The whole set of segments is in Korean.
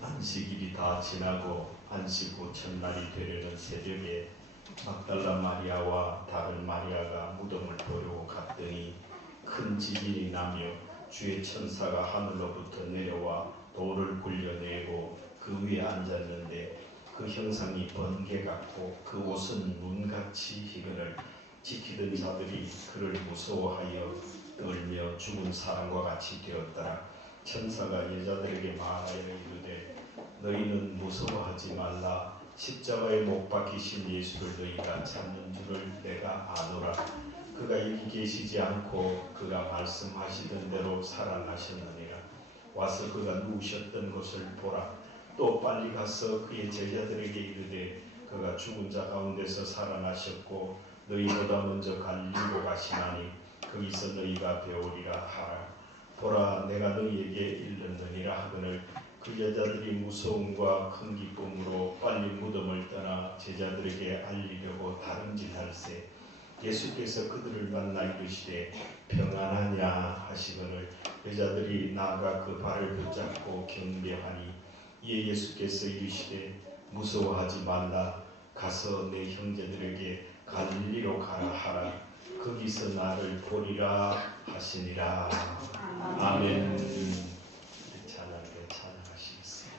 안식일이 다 지나고 안식 후 첫날이 되려는 새벽에 막달라 마리아와 다른 마리아가 무덤을 보려고 갔더니 큰 지진이 나며 주의 천사가 하늘로부터 내려와 돌을 굴려내고 그 위에 앉았는데 그 형상이 번개 같고 그 옷은 눈같이 희거늘. 지키던 자들이 그를 무서워하여 떨며 죽은 사람과 같이 되었더라. 천사가 여자들에게 말하여 이르되 너희는 무서워하지 말라. 십자가에 못 박히신 예수를 너희가 찾는 줄을 내가 아노라. 그가 여기 계시지 않고 그가 말씀하시던 대로 살아나셨느니라. 와서 그가 누우셨던 곳을 보라. 또 빨리 가서 그의 제자들에게 이르되 그가 죽은 자 가운데서 살아나셨고 너희보다 먼저 갈리로 가시나니 거기서 너희가 배우리라 하라. 보라, 내가 너희에게 일렀느니라 하거늘. 그 여자들이 무서움과 큰 기쁨으로 빨리 무덤을 떠나 제자들에게 알리려고 다름질할세 예수께서 그들을 만나 이르시되 평안하냐 하시거늘. 여자들이 나아가 그 발을 붙잡고 경배하니 이에 예수께서 이르시되 무서워하지 말라. 가서 내 형제들에게 갈릴리로 가라 하라. 거기서 나를 보리라 하시니라. 아멘. 찬양을 찬양하시겠습니다.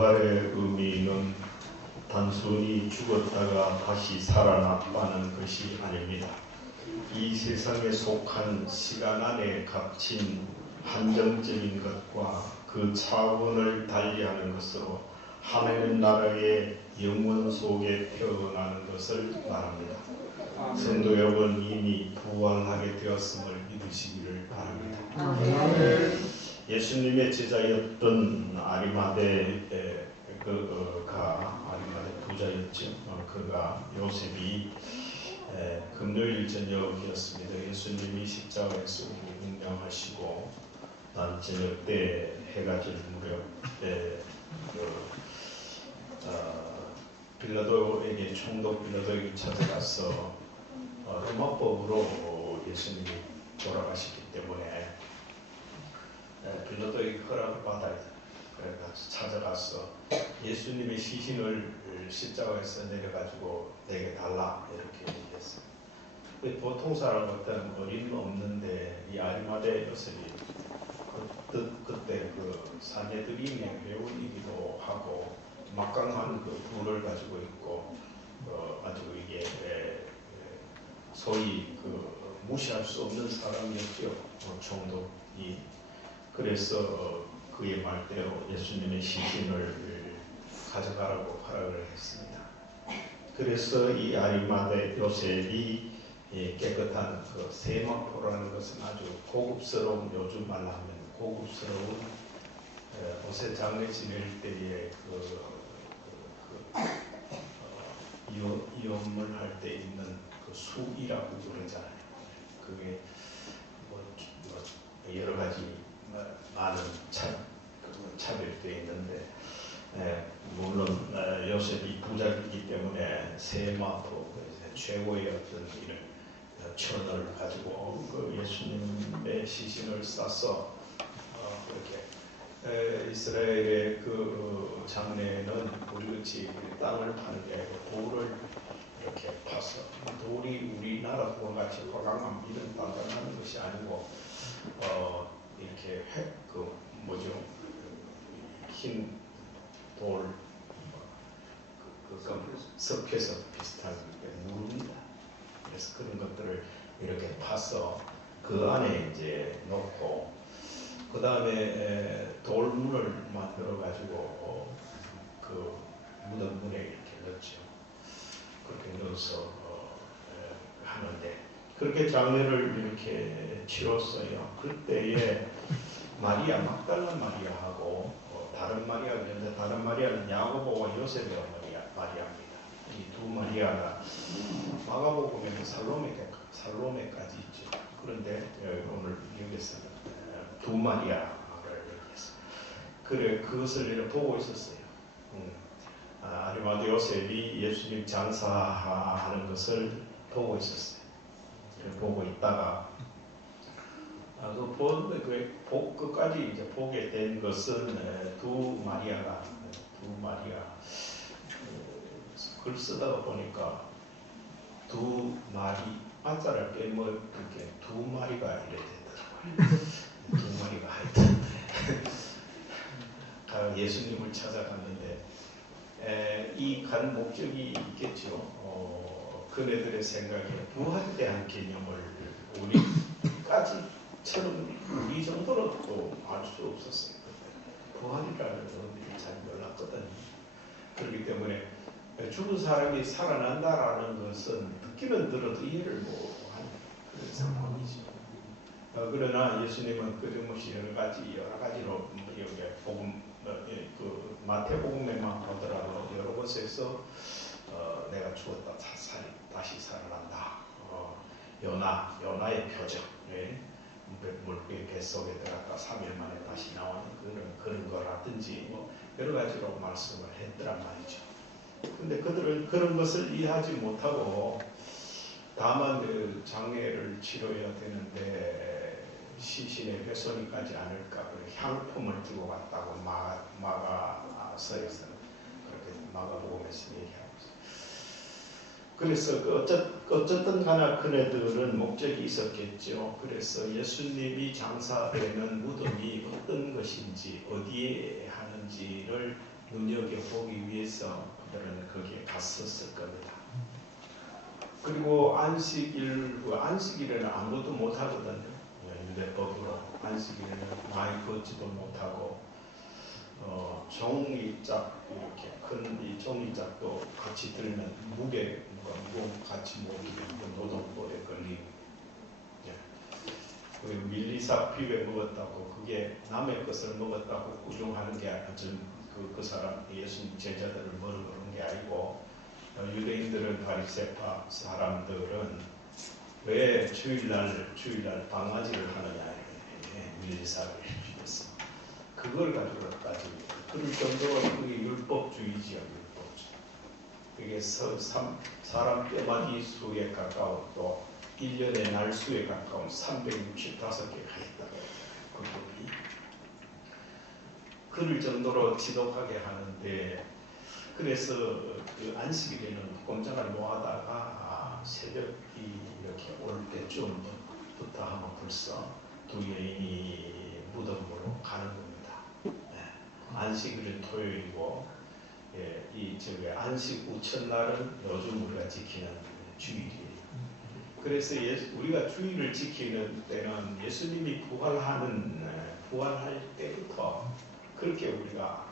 부활의 의미는 단순히 죽었다가 다시 살아났다는 것이 아닙니다. 이 세상에 속한 시간 안에 갇힌 한정적인 것과 그 차원을 달리하는 것으로 하나님의 나라의 영원 속에 태어나는 것을 말합니다. 성도 여러분, 이미 부활하게 되었음을 믿으시기를 바랍니다. 예수님의 제자였던 아리마대 아리마대 부자였죠. 그가 요셉이 금요일 저녁이었습니다. 예수님이 십자가에서 운명하시고 난 저녁 때 해가 질 무렵 빌라도에게 총독 빌라도에게 찾아가서 로마법으로 예수님이 돌아가셨기 때문에 빌라도에게 허락을 받아야 돼. 그래서 찾아가서 예수님의 시신을 십자가에서 내려가지고 내게 달라 이렇게 얘기했어요. 보통 사람 같은 어린 없는데 이 아리마대 요셉이 그때 그 사내들임의 배우이기도 하고 막강한 그 부를 가지고 있고 아주 이게 소위 그 무시할 수 없는 사람이었죠. 총독이. 그래서 그의 말대로 예수님의 시신을 가져가라고 허락을 했습니다. 그래서 이 아리마대 요셉이 깨끗한 그 세마포라는 것은 아주 고급스러운, 요즘 말로 하면 고급스러운 옷에 장례 지낼 때에 이혼을 할 때 있는 그 수이라고 그러잖아요. 그게 여러 가지 많은 차별되어 있는데 물론 요셉이 부자이기 때문에 세마포 최고의 어떤 이런 천을 가지고 그 예수님의 시신을 싸서 그렇게 이스라엘의 그 장례는 우리같이 땅을 파는 게 아니고 돌을 이렇게 파서 돌이 우리나라 돌같이 화강한 이런 단단한 것이 아니고 이렇게 흰 돌 석회석 비슷한 물입니다. 그래서 그런 것들을 이렇게 파서 그 안에 이제 넣고 그 다음에 돌문을 만들어 가지고 그 무덤문에 이렇게 넣죠. 그렇게 넣어서 하는데 그렇게 장례를 이렇게 치렀어요. 그때에 마리아 막달라 마리아하고 다른 마리아가 있는데 다른 마리아는 야고보와 요셉의 마리아입니다. 이 두 마리아가 마가복음에는 살로메까지 있죠. 그런데 오늘 여기서 두 마리아를 얘기했어요. 그래 그것을 보고 있었어요. 아리마대 요셉이 예수님 장사하는 것을 보고 있었어요. 보고 있다가 끝까지 이제 보게 된 것은 두 마리아 글 쓰다가 보니까 두 마리 아자를 빼면 이렇게 두 마리가 이래 되더라고요. 두 마리가 하여튼 예수님을 찾아갔는데 이 간 목적이 있겠죠. 그네들의 생각에 부활에 대한 개념을 우리까지처럼 우리 정도로 또 알 수 없었어요. 부활이라는 의미를 잘 몰랐거든요. 그렇기 때문에 죽은 사람이 살아난다라는 것은 듣기는 들어도 이해를 못하는 그런 상황이죠. 그러나 예수님은 끊임없이 여러 가지로 여기 복음 그 마태복음에만 보더라도 여러 곳에서 내가 죽었다 다시 살아난다. 요나의 표적, 물고기 뱃속에 들어갔다 3일 만에 다시 나오는 그런 거라든지 여러 가지로 말씀을 했더란 말이죠. 근데 그들은 그런 것을 이해하지 못하고 다만 그 장례를 치러야 되는데 시신의 훼손이 가지 않을까 향품을 들고 갔다고 마가서에서는 그렇게 마가복음에서 얘기하고 있어요. 그래서 어쨌든 간에 그네들은 목적이 있었겠죠. 그래서 예수님이 장사되는 무덤이 어떤 것인지 어디에 하는지를 눈여겨보기 위해서 그들은 거기에 갔었을 겁니다. 그리고 안식일에는 아무것도 못하거든요. 유대법으로 안식일에는 많이 걷지도 못하고 종이짝 이렇게 큰 이 종이짝도 같이 들면 무게 같이 못 들고 노동법에 걸리고 그 밀리사 비벼 먹었다고 그게 남의 것을 먹었다고 꾸중하는 게 아주 그 사람 예수님 제자들을 뭐라 그런 게 아니고 유대인들은 바리새파 사람들은 왜 주일날 방아지를 하느냐 밀리사를 비벼서 그걸 가지고 따집니다. 그럴 정도로 그게 율법주의지요. 율법주의. 그게 사람 뼈마디 수에 가까운 또 1년의 날 수에 가까운 365개가 있다고 그 법이. 그럴 정도로 지독하게 하는데 그래서 그 안식일에는 꼼짝을 못하다가 새벽이 이렇게 올 때쯤부터 하면 벌써 두 여인이 무덤으로 가는 겁니다. 안식일은 토요일이고 이 안식 후 첫날은 요즘 우리가 지키는 주일이에요. 그래서 우리가 주일을 지키는 때는 예수님이 부활할 때부터 그렇게 우리가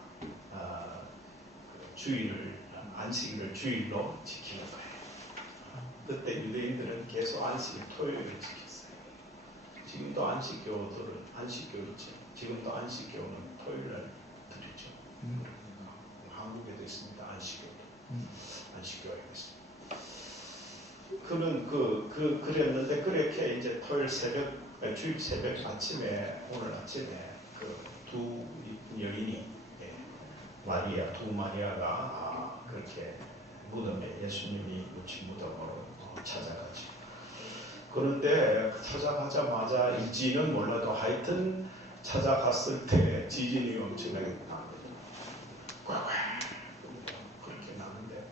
안식일을 주일로 지키는 거예요. 그때 유대인들은 계속 안식일 토요일을 지켰어요. 지금도 안식교이죠. 지금도 안식교는 토요일날 드리죠. 한국에도 있습니다. 안식교가 있습니다. 그는 그랬는데 그렇게 이제 주일 새벽 아침에 오늘 아침에 그 두 여인이 두 마리아가 그렇게 무덤에 예수님이 묻힌 무덤으로 찾아가죠. 그런데 찾아가자마자 일지는 몰라도 하여튼 찾아갔을 때 지진이 엄청나게 납니다. 꽉꽉 그렇게 나는데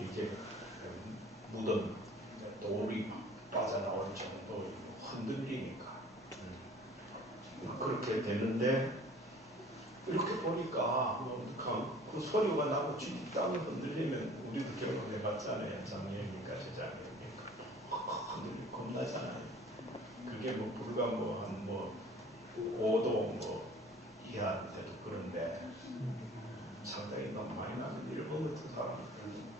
이게 무덤 돌이 빠져나올 정도로 흔들리니까 그렇게 되는데 이렇게 보니까 그 소리가 나고 땅이 흔들리면 우리도 경험해봤잖아요. 장례입니까 제장례입니까 흔들리고 겁나잖아요. 그게 불과 한 5도 이하인데도 그런데 상당히 너무 많이 나는 일본 같은 사람들은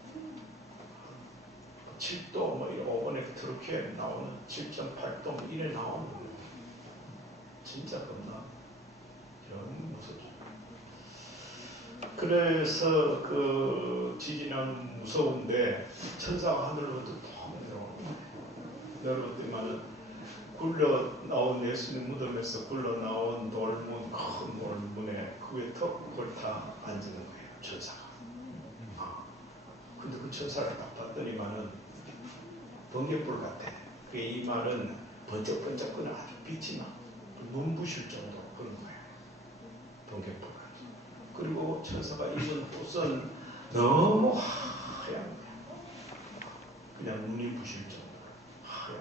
7도 이번에 트루키에 나오는 7.8도 이래 나오는 거예요. 진짜 겁나. 너무 무섭죠. 그래서 그 지진은 무서운데 천사가 하늘로부터 내려올 때만은 굴러 나온 예수님 무덤에서 굴러 나온 큰 돌문에 그 위에 턱 걸타 앉는 거예요. 천사가. 근데 그 천사를 딱 봤더니만은 번개불 같아. 이 말은 번쩍번쩍거리는 아주 빛이 막 눈부실 정도로 그런 거예요. 번개불. 그리고 천사가 입은 옷은 너무 하얀 거예요. 그냥 눈이 부실 정도로 하얀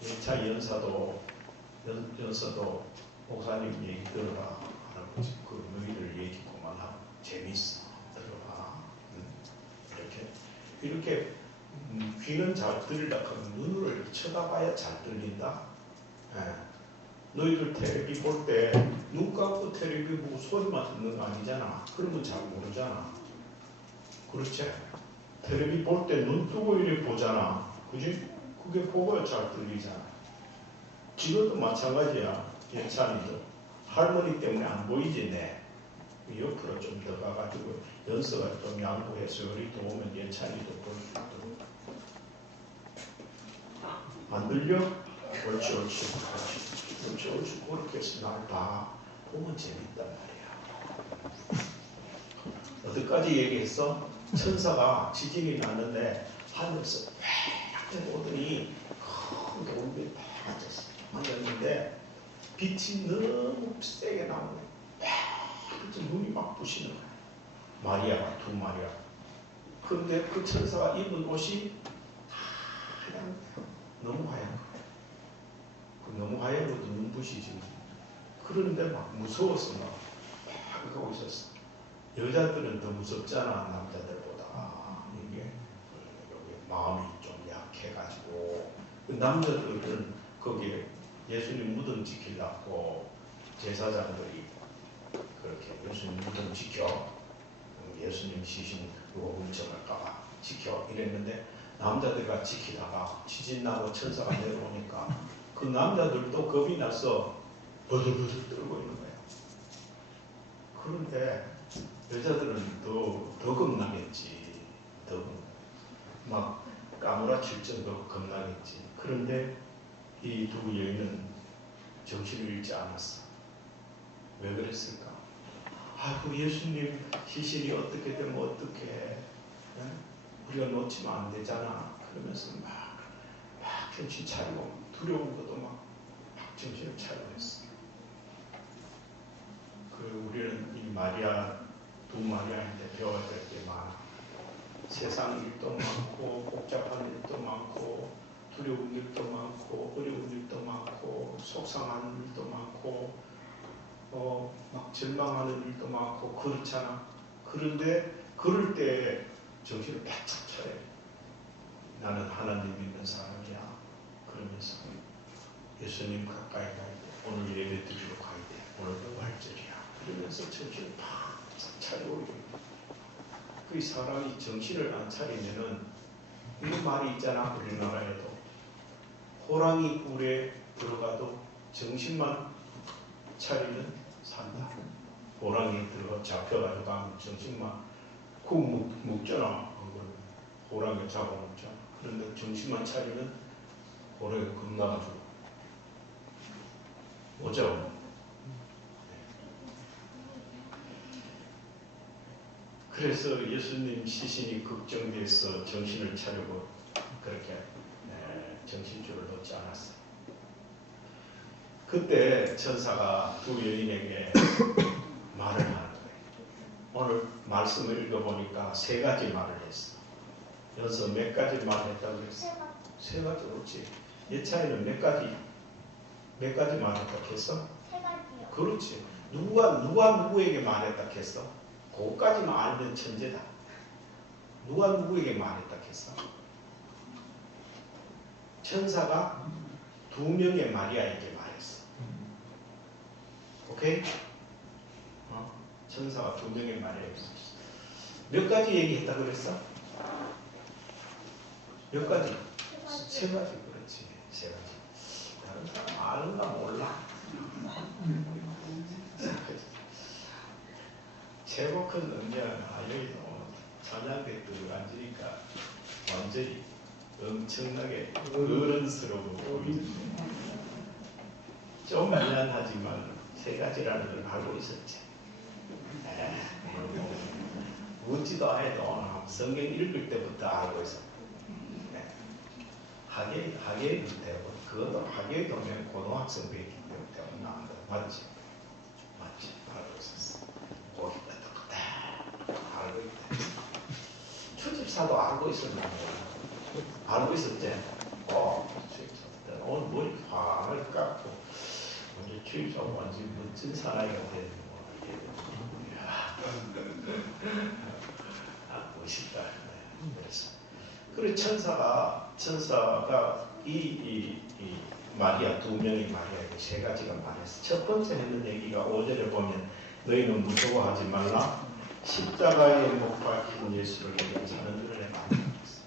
거예요. 자 연서도 목사님 얘기 들어라. 할아버지 그 너희들 얘기 그만하고 재밌어. 들어봐. 이렇게 귀는 잘 들리다 하면 눈을 쳐다봐야 잘 들린다. 너희들 텔레비 볼 때 눈 감고 텔레비 보고 소리만 듣는 거 아니잖아. 그러면 잘 모르잖아. 그렇지? 텔레비 볼 때 눈 뜨고 이렇게 보잖아. 그지? 그게 보고야 잘 들리잖아. 지금도 마찬가지야. 예찬이도. 할머니 때문에 안 보이지, 네. 옆으로 좀 더 가가지고 연서가 좀 양보해서 우리도 오면 예찬이도 볼 수 있도록. 안 들려? 옳지. 그렇게 해서 날 봐. 보면 재밌단 말이야. 어디까지 얘기했어? 천사가 지진이 났는데 하늘에서 쫙 오더니 큰 돌에 딱 앉았는데 빛이 너무 세게 나오네. 그래서 눈이 막 부시는 거야. 마리아가 두 마리아. 그런데 그 천사가 입은 옷이 하얀 거야. 너무 하얀 거야. 너무 하얀 것도 눈부시지. 그런데 막 무서워서 막 하고 있었어. 여자들은 더 무섭잖아, 남자들보다. 이게 마음이 좀 약해가지고. 남자들은 거기에 예수님 무덤 지키려고 제사장들이 그렇게 예수님 무덤 지켜, 예수님 시신 그거 훔쳐갈까봐 지켜 이랬는데, 남자들과 지키다가 지진나고 천사가 내려오니까 그 남자들도 겁이 나서 버들버들 떨고 있는 거예요. 그런데 여자들은 더 겁나겠지. 막 까무라칠 정도로 겁나겠지. 그런데 이 두 여인은 정신을 잃지 않았어. 왜 그랬을까? 그 예수님 시신이 어떻게 되면 어떻게, 우리가 놓치면 안 되잖아. 그러면서 막 정신 차리고, 두려운 것도 막 정신을 차리고 했어. 우리는 이 두 마리아인데 배워야 될 게 많아. 세상 일도 많고, 복잡한 일도 많고, 두려운 일도 많고, 어려운 일도 많고, 속상한 일도 많고, 막 절망하는 일도 많고, 그렇잖아. 그런데 그럴 때 정신을 바짝 차려. 나는 하나님 믿는 사람이야. 그러면서 예수님 가까이 가야 돼. 오늘 예배 드리러 가야 돼. 오늘 부활절이야. 그러면서 정신을 바짝 차리고. 그 사람이 정신을 안 차리면은, 이 말이 있잖아. 우리나라에도 호랑이 굴에 들어가도 정신만 차리면 산다. 호랑이 들어가 잡혀가지고 가면 정신만 쿡 먹잖아. 호랑이 잡아먹잖아. 그런데 정신만 차리면 호랑이 겁나가지고 오죠. 그래서 예수님 시신이 걱정돼서 정신을 차리고 그렇게 정신줄을 놓지 않았어요. 그때 천사가 두 여인에게 말을 하는 거예요. 오늘 말씀을 읽어보니까 세 가지 말을 했어. 여기서 몇 가지 말을 했다고 그랬어? 세 가지. 그렇지. 예차이는 몇 가지 말했다고 했어? 세 가지요. 그렇지. 누가 누구에게 말했다고 했어? 그것까지만 알면 천재다. 누가 누구에게 말했다고 했어? 천사가 2명의 마리아에게 말했어. 오케이? 천사가 2명의 마리아에게 말했어. 몇 가지 얘기했다고 그랬어? 몇 가지? 세 가지. 그렇지. 세 가지. 다른 사람 아는가 몰라. 최고 큰 은혜는 여기서 찬양대 또 앉으니까 완전히 엄청나게 어른스러워 보이는데, 좀 미안하지만 세 가지라는 걸 알고 있었지. 묻지도 해도 성경 읽을 때부터 알고 있어. 학예도 되고, 그것도 학예도 면 고등학생 배기 때문에 나온다. 맞지? 알고 있었어. 고기 끄덕끄덕 알고 있다. 추집사도 알고 있었는데, 알고 있었지? 추집사 오늘 머리 환을 깎고 먼저 추집사 완전 멋진 사나이가 되는 거야. 멋있다. 그리고 천사가 이 마리아 2명의 마리아에게 세 가지가 말했어. 첫 번째 했는 얘기가 5절에 보면 너희는 무서워하지 말라. 십자가에 못 박힌 예수를 위한 사는들을 말했어.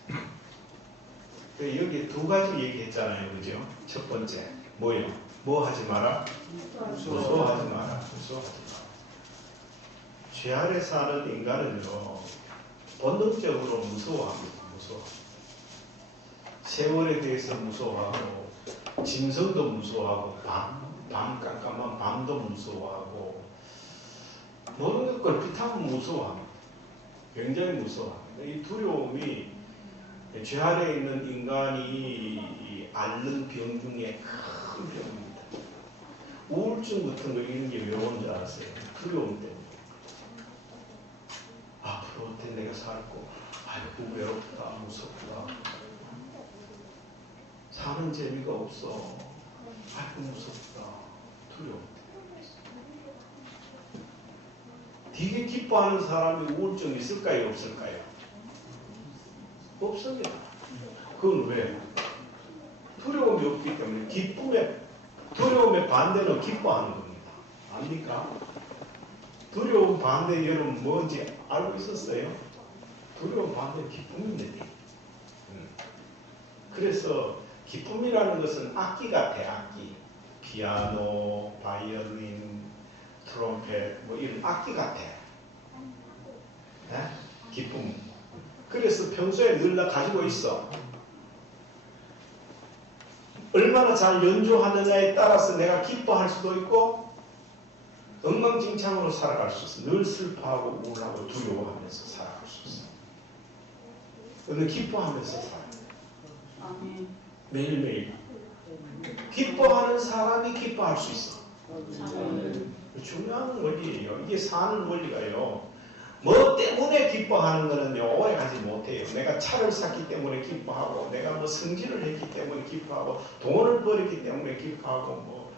여기 2가지 얘기했잖아요, 그죠? 첫 번째 뭐예요? 뭐 하지 마라? 무서워하지 마라. 죄 아래 사는 인간은요, 본능적으로 무서워합니다. 세월에 대해서 무서워하고, 짐승도 무서워하고, 밤 깜깜한 밤도 무서워하고, 모든 것 걸핏하면 무서워합니다. 굉장히 무서워합니다. 이 두려움이 죄 아래 있는 인간이 앓는 병 중에 큰 병입니다. 우울증 같은 거 이런 게 왜 온 줄 아세요? 두려움 때문에. 앞으로 어떻게 내가 살고, 아이고 외롭다, 무섭다, 사는 재미가 없어, 아이고 무섭다, 두려움 때문에. 되게 기뻐하는 사람이 우울증이 있을까요? 없을까요? 없습니다. 그건 왜? 두려움이 없기 때문에. 두려움의 반대는 기뻐하는 겁니다. 압니까? 두려움 반대 여러분 뭔지 알고 있었어요? 두려움 반대는 기쁨입니다. 그래서 기쁨이라는 것은 악기 같아, 악기. 피아노, 바이올린, 트럼펫, 뭐 이런 악기 같아. 네? 기쁨. 그래서 평소에 늘 나 가지고 있어. 얼마나 잘 연주하느냐에 따라서 내가 기뻐할 수도 있고 엉망진창으로 살아갈 수 있어. 늘 슬퍼하고 우울하고 두려워하면서 살아갈 수 있어. 너는 기뻐하면서 살아. 매일매일. 기뻐하는 사람이 기뻐할 수 있어. 중요한 원리예요. 이게 사는 원리가요. 뭐 때문에 기뻐하는 거는요, 오래 가지 못해요. 내가 차를 샀기 때문에 기뻐하고, 내가 뭐 승진을 했기 때문에 기뻐하고, 돈을 벌었기 때문에 기뻐하고,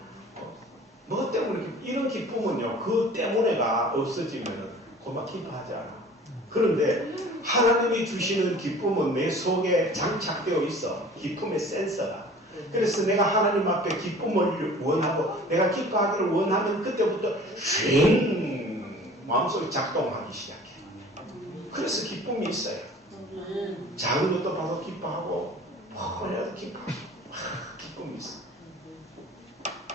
뭐 때문에 이런 기쁨은요, 그 때문에가 없어지면 그만 기뻐하지 않아. 그런데 하나님이 주시는 기쁨은 내 속에 장착되어 있어. 기쁨의 센서가. 그래서 내가 하나님 앞에 기쁨을 원하고 내가 기뻐하기를 원하면 그때부터 쉥 마음속에 작동하기 시작해. 그래서 기쁨이 있어요. 작은 것도 봐도 기뻐하고 뭐라도 기뻐하고 기쁨이 있어.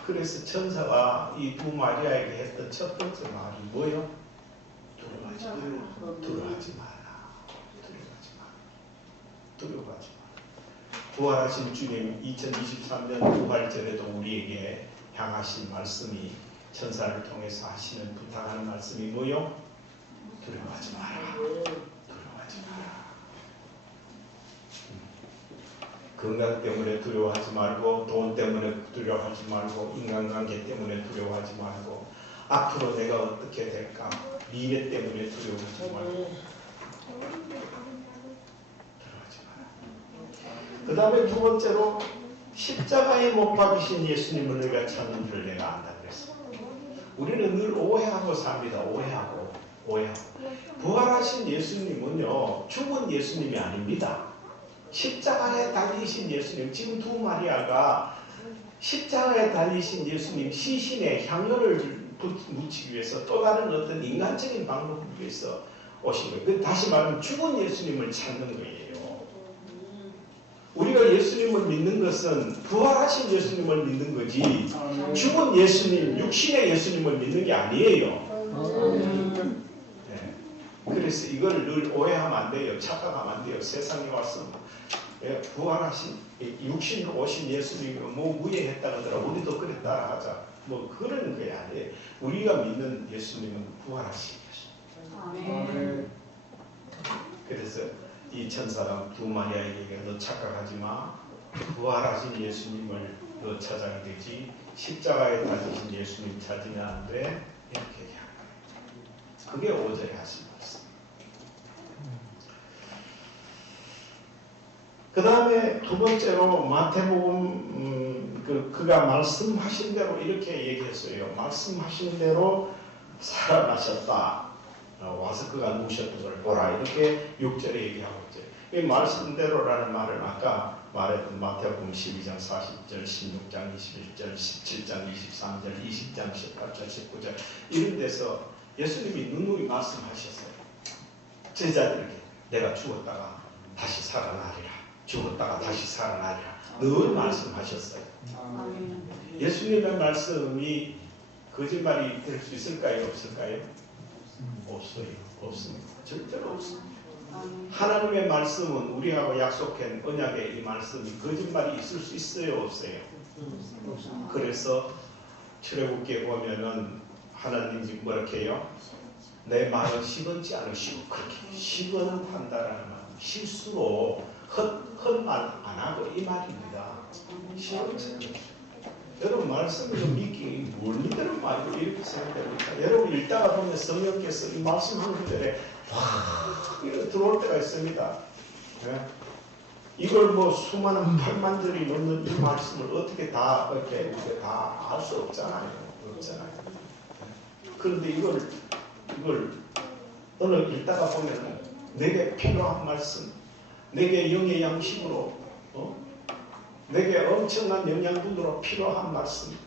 그래서 천사가 이 두 마리아에게 했던 첫 번째 말이 뭐예요? 두려워하지 마라. 두려워하지 마라. 두려워하지 마라. 두려워하지 마라. 부활하신 주님 2023년 부활절에도 우리에게 향하신 말씀이 천사를 통해서 하시는 부탁하는 말씀이 뭐요? 두려워하지 마라. 두려워하지 마라. 건강 때문에 두려워하지 말고, 돈 때문에 두려워하지 말고, 인간관계 때문에 두려워하지 말고, 앞으로 내가 어떻게 될까? 미래 때문에 두려워하지 말고. 두려워하지 마라. 그 다음에 두 번째로 십자가에 못 박이신 예수님을 우리가 찾는 줄 내가 안다 그랬어. 우리는 늘 오해하고 삽니다. 오해하고. 부활하신 예수님은요, 죽은 예수님이 아닙니다. 십자가에 달리신 예수님, 지금 두 마리아가 십자가에 달리신 예수님 시신에 향료를 묻히기 위해서 또 다른 어떤 인간적인 방법을 위해서 오신 거예요. 다시 말하면 죽은 예수님을 찾는 거예요. 우리가 예수님을 믿는 것은 부활하신 예수님을 믿는 거지 죽은 예수님, 육신의 예수님을 믿는 게 아니에요. 네. 그래서 이걸 늘 오해하면 안 돼요. 착각하면 안 돼요. 세상에 와서 부활하신 육신으로 오신 예수님이 뭐 무예했다 그러더라. 우리도 그래 따라하자. 뭐 그런 게 아니에요. 우리가 믿는 예수님은 부활하신 예수님. 그래서 이 천사가 두 마리아에게 너 착각하지 마. 부활하신 예수님을 너 찾아야 되지. 십자가에 달리신 예수님 찾으면 안 돼. 이렇게 얘기하는 거예요. 그게 5절에 하신 말씀. 그 다음에 두 번째로 마태복음 그가 말씀하신 대로 이렇게 얘기했어요. 말씀하신 대로 살아나셨다. 와서 그가 누우셨던 걸 보라. 이렇게 6절에 얘기하고 있죠. 이 말씀대로라는 말은 아까 말했던 마태복음 12장 40절, 16장 21절, 17장 23절, 20장 18절, 19절 이런 데서 예수님이 누누이 말씀하셨어요. 제자들에게 내가 죽었다가 다시 살아나리라. 죽었다가 다시 살아나리라. 늘 말씀하셨어요. 예수님의 말씀이 거짓말이 될 수 있을까요? 없을까요? 없어요. 없습니다. 절대로 없습니다. 하나님의 말씀은 우리하고 약속한 언약의 이 말씀이 거짓말이 있을 수 있어요? 없어요? 그래서 출애굽기에 보면은 하나님이 뭐렇게 해요? 내 말을 시건치 않으시고 그렇게 시건한다라는 말 실수로 헛말 안 하고 이 말입니다. 시건치 여러분 말씀을 좀 믿기 뭘 믿는 말이고 이렇게 생각됩니까? 여러분 읽다가 보면 성령께서 이 말씀 한 구절에 확 이렇게 들어올 때가 있습니다. 네? 이걸 뭐 수많은 8만절이 넘는 이 말씀을 어떻게 다 이렇게 다 알 수 없잖아요. 네? 그런데 이걸 이걸 어느 읽다가 보면 내게 필요한 말씀, 내게 영의 양식으로 내게 엄청난 영양분으로 필요한 말씀,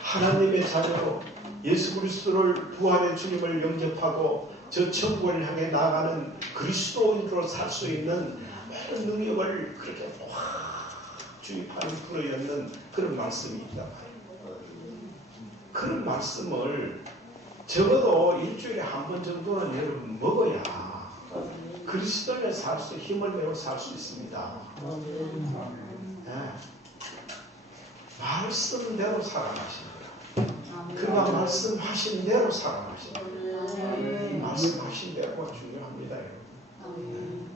하나님의 자녀로 예수 그리스도를 부활의 주님을 영접하고 저 천국을 향해 나아가는 그리스도인으로 살 수 있는 모든 능력을 그렇게 확 주입하는 불어였는 그런 말씀이 있다. 그런 말씀을 적어도 일주일에 한 번 정도는 여러분 먹어야 그리스도인에 살 수 힘을 내고 살 수 있습니다. 네. 말씀대로 살아가시는 거예요. 그가 말씀하신 대로 살아가시는 거예요. 말씀하신 대로가 중요합니다. 여러분.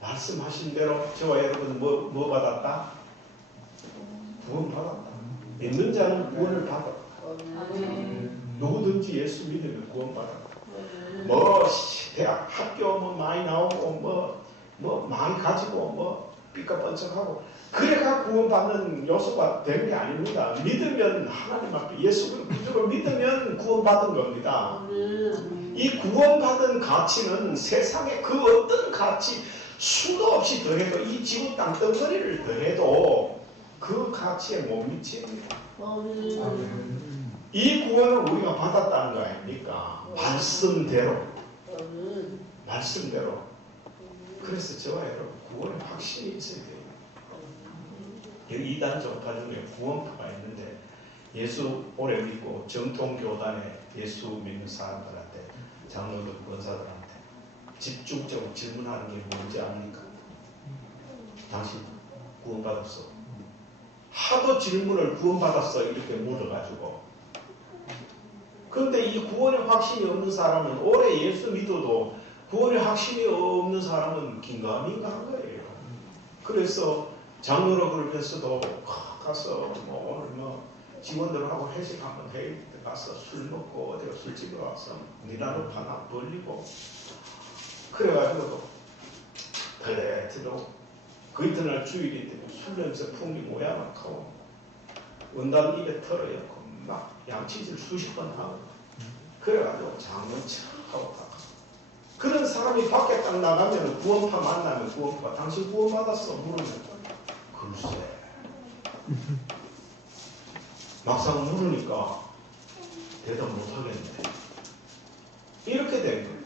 말씀하신 대로 저와 여러분 뭐 받았다? 구원 받았다. 믿는 자는 구원을 받았다. 누구든지 예수 믿으면 구원 받았다. 뭐 대학 학교 뭐 많이 나오고 뭐 많이 가지고 뭐 삐까뻔쩍하고 그래가 구원받는 요소가 되는 게 아닙니다. 믿으면 하나님 앞에 예수 그리스도를 믿으면 구원받은 겁니다. 이 구원받은 가치는 세상에 그 어떤 가치 수도 없이 더해도 이 지구 땅 덩어리를 더해도 그 가치에 못 미칩니다. 이 구원을 우리가 받았다는 거 아닙니까? 말씀대로. 그래서 저와 여러분 구원의 확신이 있어야 돼요. 여기 이단종파 중에 구원파가 있는데 예수 오래 믿고 정통교단에 예수 믿는 사람들한테 장로들 권사들한테 집중적으로 질문하는 게 뭔지 압니까? 당신 구원받았어? 하도 질문을 구원받았어 이렇게 물어가지고 그런데 이 구원의 확신이 없는 사람은 오래 예수 믿어도 구원의 확신이 없는 사람은 긴가민가한 거예요. 그래서 장로로 그러면서도 가서 뭐 오늘 뭐 직원들하고 회식 한번 회의 때 가서 술 먹고 어디가 술집에 와서 니라노 하나 벌리고 그래가지고도 그래 들어 그 이튿날 주일이 되면 술 냄새 풍기 모양을 하고 원단 입에 털어놓고 막 양치질 수십 번 하고 그래가지고 장문 척 하고 가. 그런 사람이 밖에 딱 나가면 구원파 만나면 구원파 당신 구원받았어? 물으면 글쎄 막상 물으니까 대답 못하겠네. 이렇게 된 거예요.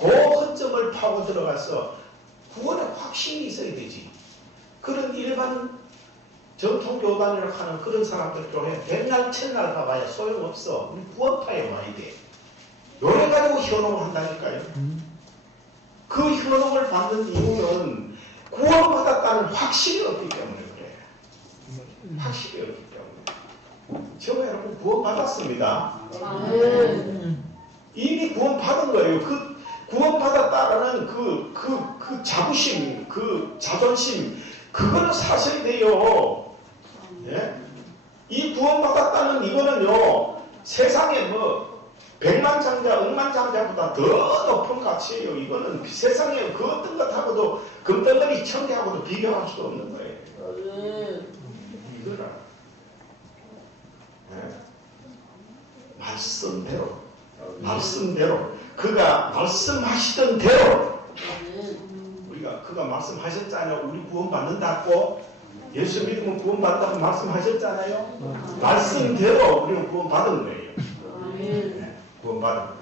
그 허점을 파고 들어가서 구원의 확신이 있어야 되지. 그런 일반 정통교단이라고 하는 그런 사람들 쪽에 백날 천날 가봐야 소용없어. 우리 구원파에 와야 돼. 요래 가지고 현혹을 한다니까요. 그 현혹을 받는 이유는 구원받았다는 확신이 없기 때문에 그래. 확신이 없기 때문에. 저와 여러분 구원받았습니다. 이미 구원받은 거예요. 그 구원받았다라는 그 자부심, 그 자존심, 그거는 사셔야 돼요. 예? 이 구원받았다는 이거는요, 세상에 뭐, 백만장자, 억만장자보다 더 높은 가치예요. 이거는 세상에 그 어떤 것하고도, 금덩어리 천개하고도 비교할 수 없는 거예요. 이거라. 예? 말씀대로. 그가 말씀하시던 대로. 우리가 그가 말씀하셨잖아요. 우리 구원받는다고. 예수 믿으면 구원받는다고 말씀하셨잖아요. 말씀대로 우리는 구원받은 거예요. 네, 구원받은 거예요.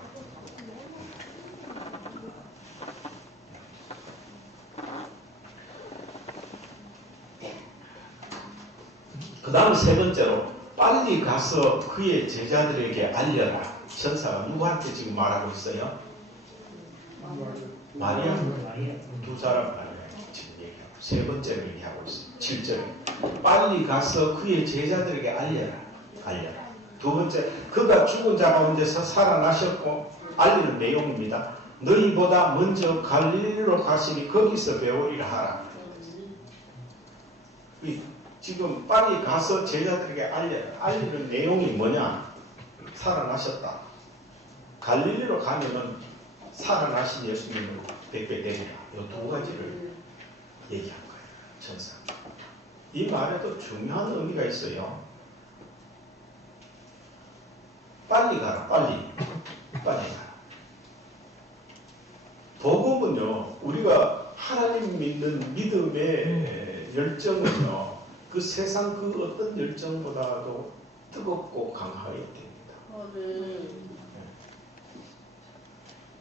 그 다음 세 번째로 빨리 가서 그의 제자들에게 알려라. 천사가 누구한테 지금 말하고 있어요? 마리아. 두 사람 마리아 지금 얘기하고 세 번째로 얘기하고 있어요. 7절. 빨리 가서 그의 제자들에게 알려라. 두 번째, 그가 죽은 자 가운데서 살아나셨고 알리는 내용입니다. 너희보다 먼저 갈릴리로 가시니 거기서 배우리라 하라. 지금 빨리 가서 제자들에게 알리는 내용이 뭐냐? 살아나셨다. 갈릴리로 가면은 살아나신 예수님으로 뵙게 되리라. 이 두 가지를 얘기한 거예요. 천사. 이 말에도 중요한 의미가 있어요. 빨리 가라. 빨리 가라. 복음은요, 우리가 하나님 믿는 믿음의 열정은요, 그 세상 그 어떤 열정보다도 뜨겁고 강하게 됩니다.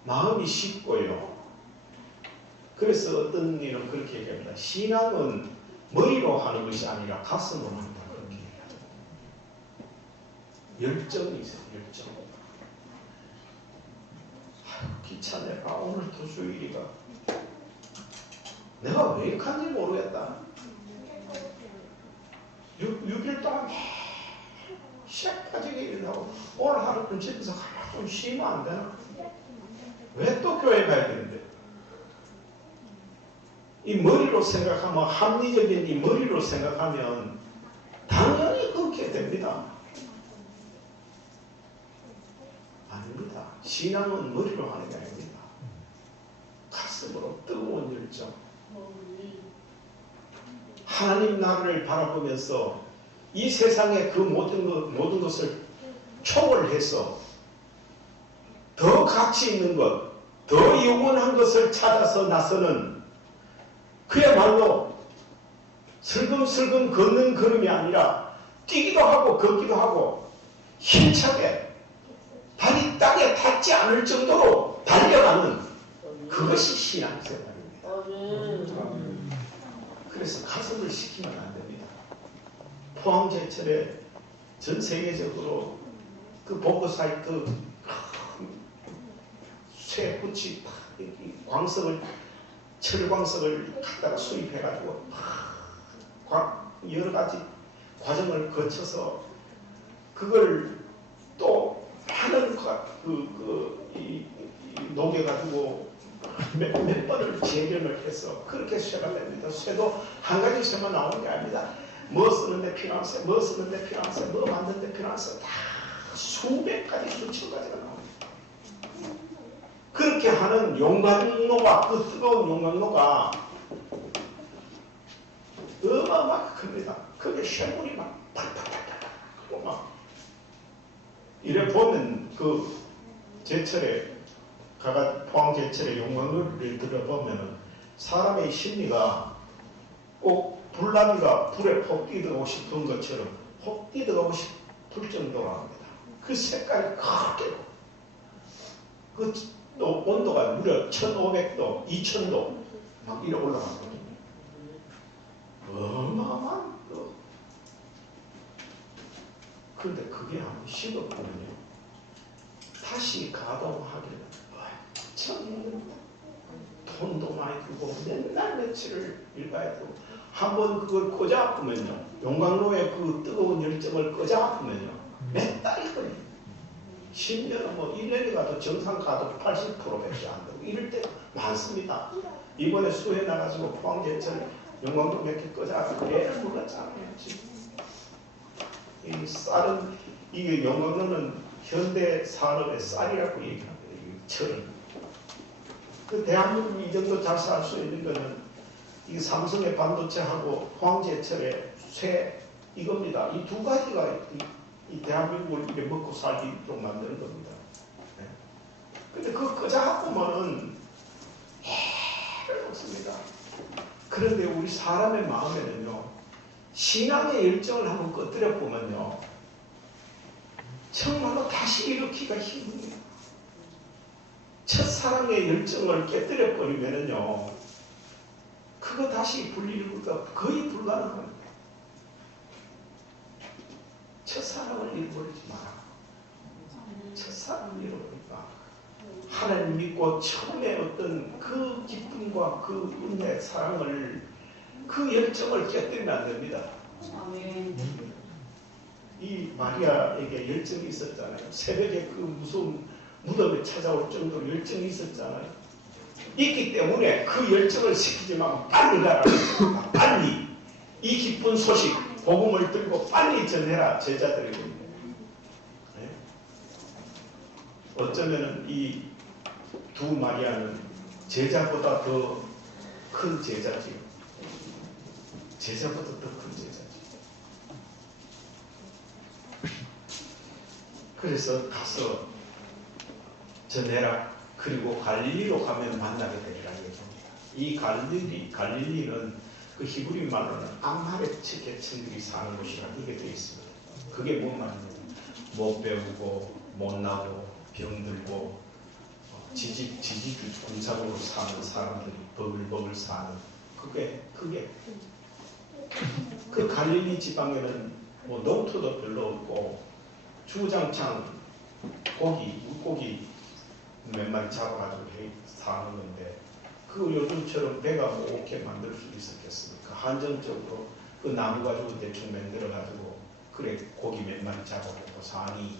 마음이 쉽고요. 그래서 어떤 일은 그렇게 얘기합니다. 신앙은 머리로 하는 것이 아니라 가슴으로 한다. 그렇게 얘기합니다. 열정이 있어요. 열정. 귀찮아가 오늘 도수일이가 내가 왜 이렇게 한지 모르겠다. 6일 동안 시작까지 일하고 오늘 하루 좀 집에서 좀 쉬면 안 되나? 왜 또 교회 가야 되는데? 이 머리로 생각하면, 합리적인 이 머리로 생각하면 당연히 그렇게 됩니다. 아닙니다. 신앙은 머리로 하는 게 아닙니다. 가슴으로 뜨거운 열정. 하나님 나라를 바라보면서 이 세상의 그 모든 것을 초월해서 더 가치 있는 것, 더 영원한 것을 찾아서 나서는 그야말로 슬금슬금 걷는 걸음이 아니라 뛰기도 하고 걷기도 하고 힘차게 발이 땅에 닿지 않을 정도로 달려가는 그것이 신앙생활입니다. 그래서 가슴을 시키면 안 됩니다. 포항제철에 전 세계적으로 그 보고사이트 쇠붙이 광석을 철광석을 갖다가 수입해가지고 여러 가지 과정을 거쳐서 그걸 또 많은 녹여가지고 몇 번을 재련을 해서 그렇게 쇠가 됩니다. 쇠도 한 가지 쇠만 나오는 게 아닙니다. 뭐 쓰는데 필요한 쇠, 뭐 쓰는데 필요한 쇠, 뭐 만드는데 필요한 쇠 다 수백 가지, 수천 가지가 나옵니다. 그렇게 하는 용광로가, 그 뜨거운 용광로가 어마어마하게 큽니다. 그게 쇠물이 막 팍팍팍팍 하고 막 이래 보면 그 제철에 포항 제철에 용광로를 들어보면 사람의 심리가 꼭 불나비가 불에 폭 뛰어가고 싶은 것처럼 폭 뛰어가고 싶을 정도로 합니다. 그 색깔이 크게 그 또 온도가 무려 1500도, 2000도 막 이래 올라가거든요. 어마어마한 거. 그런데 그게 한번 식었거든요. 다시 가동하기는 참 돈도 많이 들고 맨날 며칠을 일가야 되고 한번 그걸 꽂아 아프면요. 용광로의 그 뜨거운 열정을 꽂아 아프면요. 몇 달이 걸립니다. 10년은 뭐 1년이 가도 정상 가도 80%밖에 안 되고 이럴 때 많습니다. 이번에 수해 나가지고 포항제철 용광로 몇 개 꽂아 애를 몰랐잖아요. 이 쌀은 이게 용광로는 현대 산업의 쌀이라고 얘기합니다. 이 철은. 그 대한민국이 이 정도 잘 살 수 있는 거는 이 삼성의 반도체하고 포항제철의 쇠 이겁니다. 이 두 가지가 이 대한민국을 이렇게 먹고 살기로 만드는 겁니다. 네. 근데 그거 끄자 보면은 해를 없습니다. 그런데 우리 사람의 마음에는요, 신앙의 열정을 한번 꺼뜨려 보면요, 정말로 다시 일으키기가 힘듭니다. 첫사랑의 열정을 깨뜨려 버리면은요, 그거 다시 불리기가 거의 불가능합니다. 첫사랑을 잃어버리지 마라. 첫사랑을 잃어버리지 마라. 하나님 믿고 처음에 어떤 그 기쁨과 그 은혜, 사랑을, 그 열정을 깨뜨리면 안 됩니다. 이 마리아에게 열정이 있었잖아요. 새벽에 그 무서운 무덤에 찾아올 정도로 열정이 있었잖아요. 있기 때문에 그 열정을 시키지만 빨리 가라. 빨리 이 기쁜 소식 복음을 들고 빨리 전해라. 제자들에게. 네? 어쩌면은 이 두 마리아는 제자보다 더 큰 제자지요. 제자보다 더 큰 제자지. 그래서 가서 전해라. 그 그리고 갈릴리로 가면 만나게 되리라 얘기합니다. 이 갈릴리는 그 히브리 말로는 암하렛 계층들이 사는 곳이라 이게 되어 있습니다. 그게 뭔 말이냐면 못 배우고 못나고 병들고 지지 군상으로 사는 사람들이 버글버글 사는 그게 그 갈릴리 지방에는 뭐 농토도 별로 없고 주구장창 물고기 몇 마리 잡아가지고 사는 건데 그 요즘처럼 배가 뭐 어떻게 만들 수 있었겠습니까? 한정적으로 그 나무 가지고 대충 만들어 가지고 그래 고기 몇 마리 잡아먹고 사니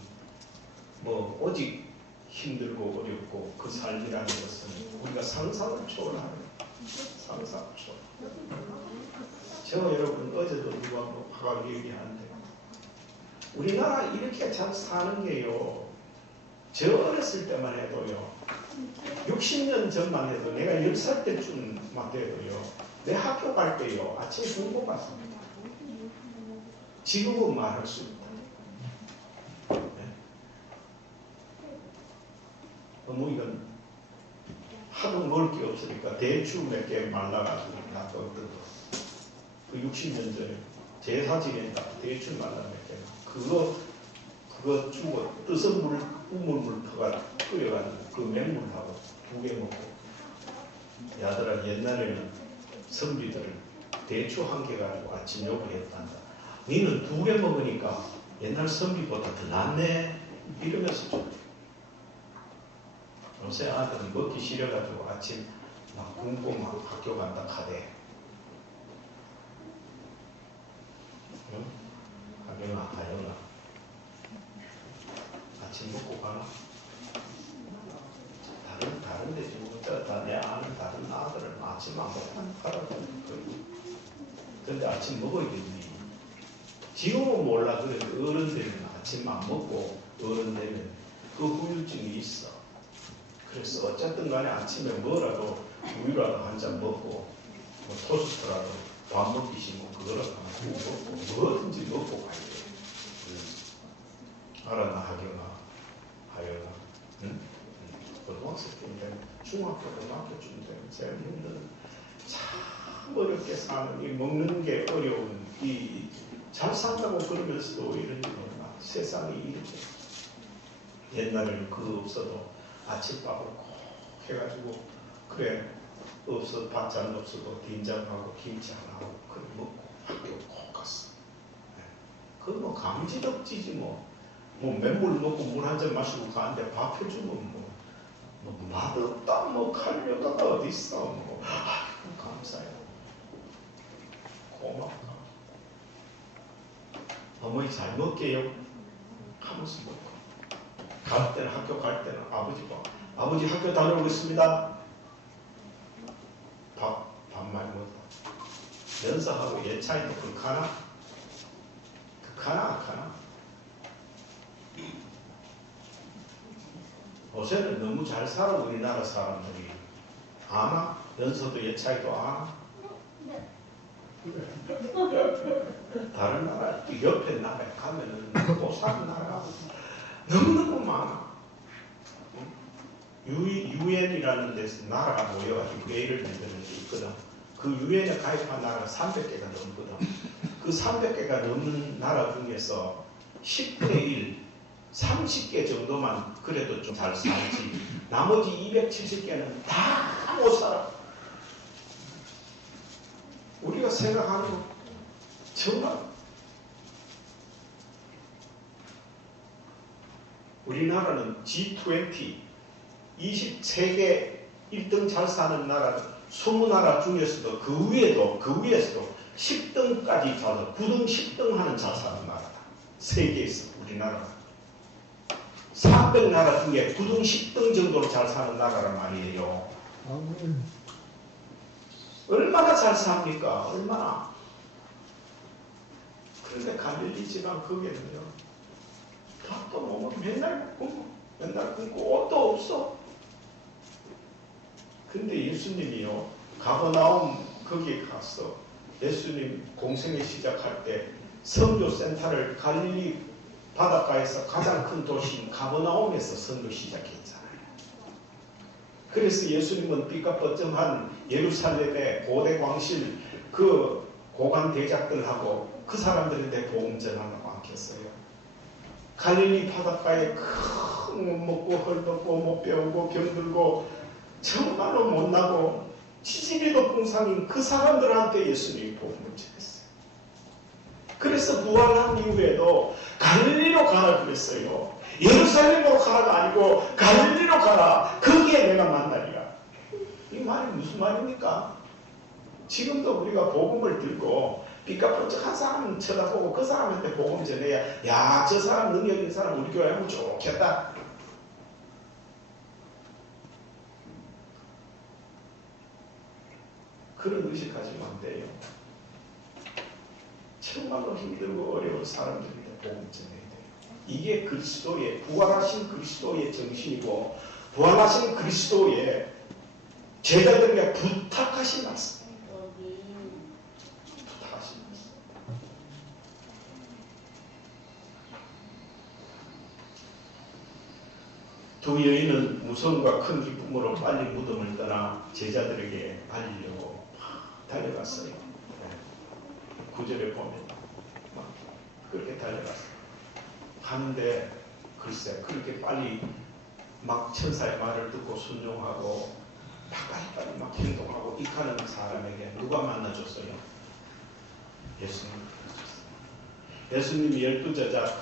뭐 오직 힘들고 어렵고 그 삶이라는 것은 우리가 상상을 초월하는 상상 초월. 저 여러분 어제도 누가 뭐 화가 얘기하는데 우리나라 이렇게 잘 사는 게요. 저 어렸을 때만 해도요. 60년 전만 해도 내가 10살 때쯤만 돼도요. 내 학교 갈 때요. 아침에 공부 갔습니다. 지금은 말할 수 있다. 네? 너무 이건 하도 먹을 게 없으니까 대추 몇 개 말라가지고 다 떴거든. 그 60년 전에 제사 지낸다 대추 말라 몇 개. 그거 주고 뜨선 우물물 퍼가 끓여가지고 그 맹물하고 2개 먹고 야들아 옛날에는 선비들은 대추 1개 가지고 아침 욕을 했단다. 니는 2개 먹으니까 옛날 선비보다 더 낫네 이러면서 좀 요새 아들은 먹기 싫어가지고 아침 막 굶고 막 학교 간다 카대. 응? 하영아 아침 먹고 가나? 다른 데 지금 내 아는 다른 아들은 아침 안 먹고 가라고 그런데 아침 먹어야겠니? 지금은 몰라. 그래도 어른들은 아침 안 먹고 어른 되면 그 후유증이 있어. 그래서 어쨌든 간에 아침에 뭐라도 우유라도 한 잔 먹고 뭐 토스트라도 밥 먹기 싫으면 그거라도 하나 먹고 뭐든지 먹고 가야 돼. 알아나 하영아 응? 고등학생 때인데 중학교 고등학교쯤 되면 제일 힘든 참 어렵게 사는 이 먹는 게 어려운 이 잘 산다고 그러면서도 이런 일이 얼마나 세상이 이렇게 옛날에는 그거 없어도 아침밥을 꼭 해가지고 그래 없어 반찬 없어도 된장하고 김치 하나 하고 그래 먹고 학교 꼭 갔어. 네. 그거 뭐 감지덕지지 뭐 맨물 먹고 물 한 잔 마시고 가는데 밥 해주면 뭐 맛없다 뭐 칼려다가 어디 있어 뭐 아이고 감사해요. 고맙다. 어머니 잘 먹게요 하면서 먹고 갈 때는 학교 갈 때는 아버지 학교 다녀오겠습니다. 밥 많이 먹다. 연사하고 예차이도 그 가나? 그 가나 안 가나? 요새는 너무 잘 살아 우리나라 사람들이. 아나? 연서도 예차이도 아나? 다른 나라 옆에 나라에 가면은 못 사는 나라가 너무너무 많아. 유엔이라는 데서 나라가 모여가지고 회의를 만드는 게 있거든. 그 유엔에 가입한 나라가 300개가 넘거든. 그 300개가 넘는 나라 중에서 10분의 1, 30개 정도만 그래도 좀 잘 살지. 나머지 270개는 다 못 살아. 우리가 생각하는 거 정말 우리나라는 G20 23개 1등 잘 사는 나라 20나라 중에서도 그 위에서도 10등까지 잘 9등 10등 하는 잘 사는 나라다. 세계에서 우리나라가 300나라 중에 9등 10등 정도로 잘 사는 나라란 말이에요. 얼마나 잘 삽니까? 얼마나. 그런데 갈릴리 지방 거기에는요. 밥도 못 먹고 맨날 굶고 옷도 없어. 근데 예수님이요. 가버나움 거기에 갔어. 예수님 공생애 시작할 때 선교센터를 갈릴리 바닷가에서 가장 큰 도시인 가버나움에서 선교 시작했잖아요. 그래서 예수님은 삐까뻔쩍한 예루살렘의 고대 광실 그 고관 대작들하고 그 사람들한테 복음 전하라고 안겼어요. 갈릴리 바닷가에 큰 못 먹고 헐벗고 못 배우고 병들고 정말로 못나고 지지리도 풍상인 그 사람들한테 예수님이 복음을 전했어요. 그래서 부활한 이후에도 갈릴리로 가라 그랬어요. 예루살렘으로 가라가 아니고 갈릴리로 가라. 거기에 내가 만나리라. 이 말이 무슨 말입니까? 지금도 우리가 복음을 들고 삐까뻔쩍한 사람 쳐다보고 그 사람한테 복음 전해야 야, 저 사람 능력 있는 사람 우리 교회 하면 좋겠다. 그런 의식하시면 안 돼요. 정말로 힘들고 어려운 사람들한테 복음 전해야 돼요. 이게 그리스도의 부활하신 그리스도의 정신이고 부활하신 그리스도의 제자들에게 부탁하신 말씀. 부탁하신 말씀. 두 여인은 무서움과 큰 기쁨으로 빨리 무덤을 떠나 제자들에게 알리려고 달려갔어요. 9절에 보면 막 그렇게 달려갔어요. 가는데 글쎄 그렇게 빨리 막 천사의 말을 듣고 순종하고 빨리 막 행동하고 이카는 사람에게 누가 만나줬어요? 예수님이 만나줬어요. 예수님이 12제자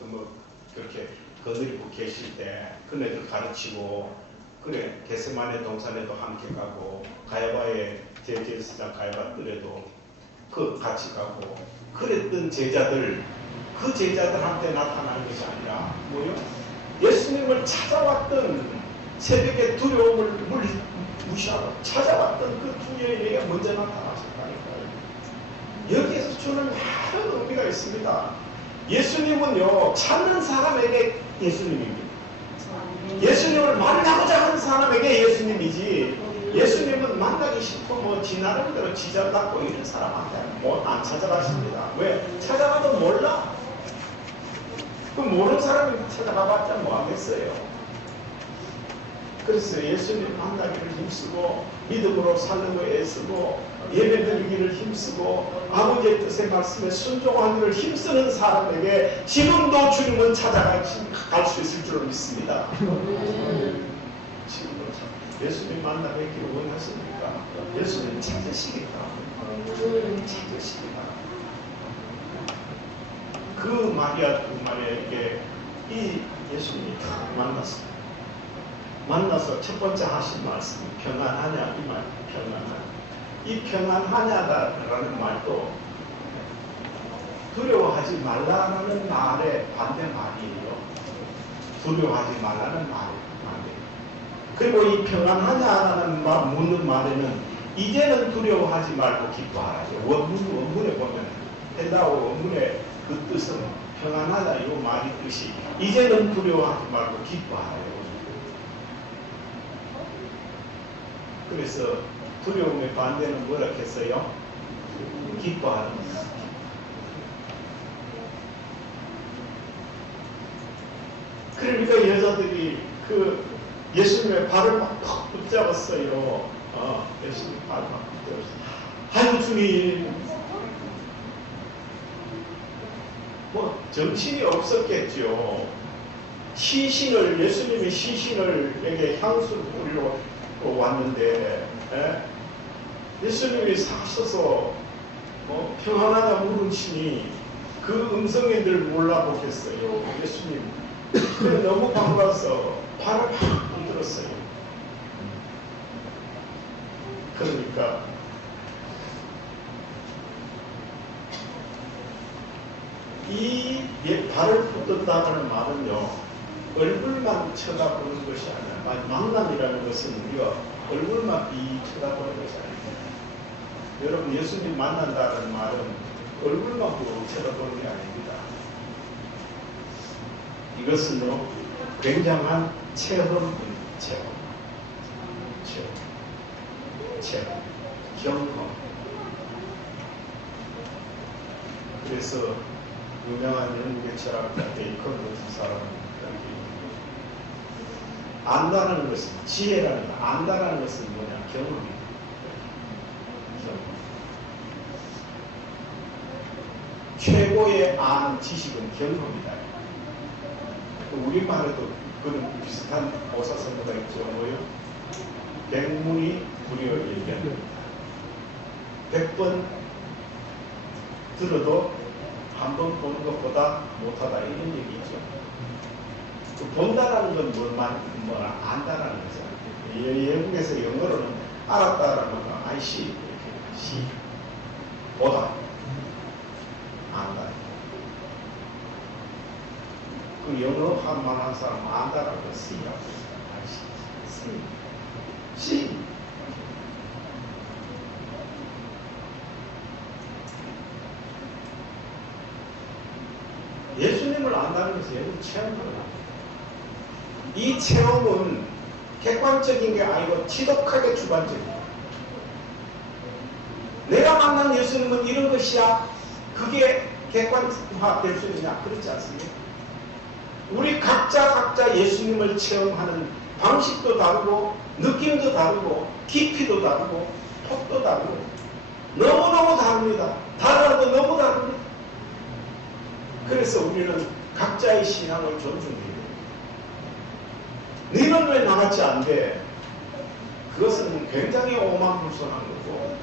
뭐 그렇게 거느리고 계실 때 그네들 가르치고 그래 겟세마네 동산에도 함께 가고 가야바의 대제사장 가야바 뜰에도 그 같이 가고 그랬던 제자들 그 제자들한테 나타나는 것이 아니라 뭐요? 예수님을 찾아왔던 새벽에 두려움을 무시하고 찾아왔던 그 두 여인에게 먼저 나타나셨다니까요. 여기에서 주는 많은 의미가 있습니다. 예수님은요 찾는 사람에게 예수님입니다. 예수님을 만나고자 하는 사람에게 예수님이지 예수님은 만나기 싫고 뭐 지나름대로 지적받고 이런 사람한테 뭐 안 찾아가십니다. 왜? 찾아가도 몰라. 그 모르는 사람이 찾아가봤자 뭐 하겠어요. 그래서 예수님 만나기를 힘쓰고 믿음으로 살려고 애쓰고 예배드리기를 힘쓰고 아버지의 뜻의 말씀에 순종하기를 힘쓰는 사람에게 지금도 주님은 찾아갈 수 있을 줄 믿습니다. 지금도 예수님 만나뵙기를 원하십니까? 예수님 찾으시기 바랍니다. 찾으시기 바랍니다. 그 마리아 두 마리아에게 이 예수님이 다 만났습니다. 만나서 첫 번째 하신 말씀이 평안하냐 이 말, 평안하냐. 이 평안하냐라는 말도 두려워하지 말라는 말의 반대 말이에요. 두려워하지 말라는 말이에요. 그리고 이 평안하냐라는 말 묻는 말에는 이제는 두려워하지 말고 기뻐하라. 원문에 보면 헬라어 원문의 그 뜻은 평안하다 이 말이 뜻이 이제는 두려워하지 말고 기뻐하라. 그래서 두려움의 반대는 뭐라 했어요? 기뻐하는 겁니다. 그러니까 여자들이 그 예수님의 발을 막 턱 붙잡았어요. 예수님 발을 막 붙잡았어요. 아유 주님, 뭐 정신이 없었겠죠. 시신을 예수님의 시신을에게 향수를 뿌리러 왔는데 예수님이 사셔서 평안하냐 물으시니 그 음성인들 몰라보겠어요. 예수님 너무 반가워서 발을 팍 흔들었어요. 그러니까 이 발을 붙었다는 말은요 얼굴만 쳐다보는 것이 아니라 만남이라는 것은 우리가 얼굴만 쳐다보는 것이 아닙니다. 여러분 예수님 만난다는 말은 얼굴만 보고 쳐다보는 게 아닙니다. 이것은요 굉장한 체험, 경험. 그래서 유명한 영국의 철학자 베이컨 같은 사람은 안다라는 것은 지혜라는 거. 안다라는 것은 뭐냐? 경험이다. 최고의 아는 지식은 경험이다. 우리말에도 그런 비슷한 오사선거가 있죠. 뭐요? 백문이 불여일견. 100번 들어도 한 번 보는 것보다 못하다 이런 얘기 있죠. 그 본다라는 건 뭐라 안다라는 거잖아요. 영국에서 영어로는 알았다라는 건 I see 이렇게 see 보다 안다. 그 영어 한말하는 사람은 안다라고 see라고 했어요. I see, see. 예수님을 안다는 것은 여러분 체험하는 거예요. 이 체험은 객관적인 게 아니고 지독하게 주관적이에요. 내가 만난 예수님은 이런 것이야. 그게 객관화될 수 있느냐? 그렇지 않습니까? 우리 각자 예수님을 체험하는 방식도 다르고 느낌도 다르고 깊이도 다르고 폭도 다르고 너무너무 다릅니다. 다르도 너무 다릅니다. 그래서 우리는 각자의 신앙을 존중해야 돼요. 너는 왜 나같이 안 돼? 그것은 굉장히 오만불손한 거고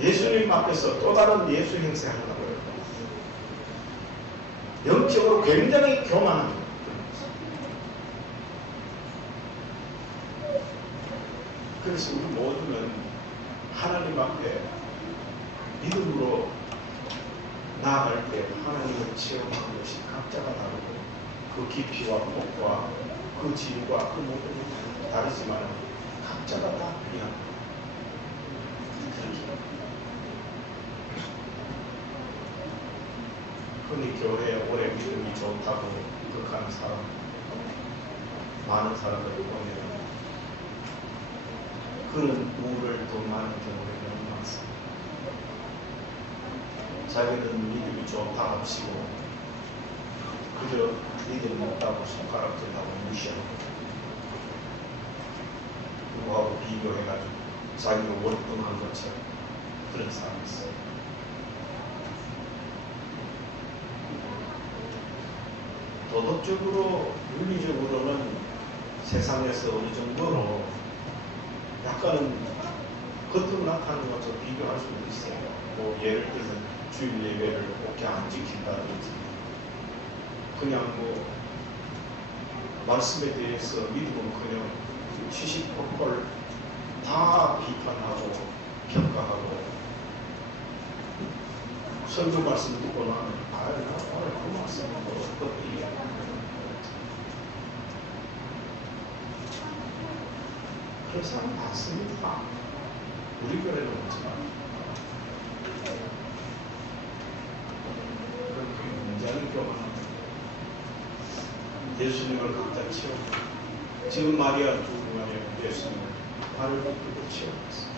예수님 앞에서 또 다른 예수 행세하려고 해요. 영적으로 굉장히 교만한 거예요. 그래서 우리 모두는 하나님 앞에 믿음으로 나아갈 때 하나님을 체험하는 것이 각자가 다르고 그 깊이와 폭과 그 질과 그 모든 게 다르지만 각자가 다 필요합니다. 흔히 교회에 오래 믿음이 좋다고 극하는 사람 많은 사람들을 보면 그런 우를 도모하는 경우가 너무 많습니다. 자기는 믿음이 좋다 합시고 그저 믿음이 없다고 손가락 들다고 무시하고 누구하고 비교해가지고 자기가 월등한 것처럼 그런 사람이 있어요. 도덕적으로 윤리적으로는 세상에서 어느 정도로 약간은 겉으로 나타나는 것과 비교할 수도 있어요. 뭐 예를 들면 주일 예배를 꼭 안 지킨다든지 그냥 뭐 말씀에 대해서 믿음은커녕 시시콜콜 다 비판하고 평가하고 설교 말씀 듣고 나면 아유 나 오늘 그 말씀은 어떻게 그런 사람 많습니다. 우리 교회는 없지만 굉장히 교만합니다. 예수님을 각자 채우고 지금 마리아 죽음만에 예수님을 발을 붙들고 채워놨습니다.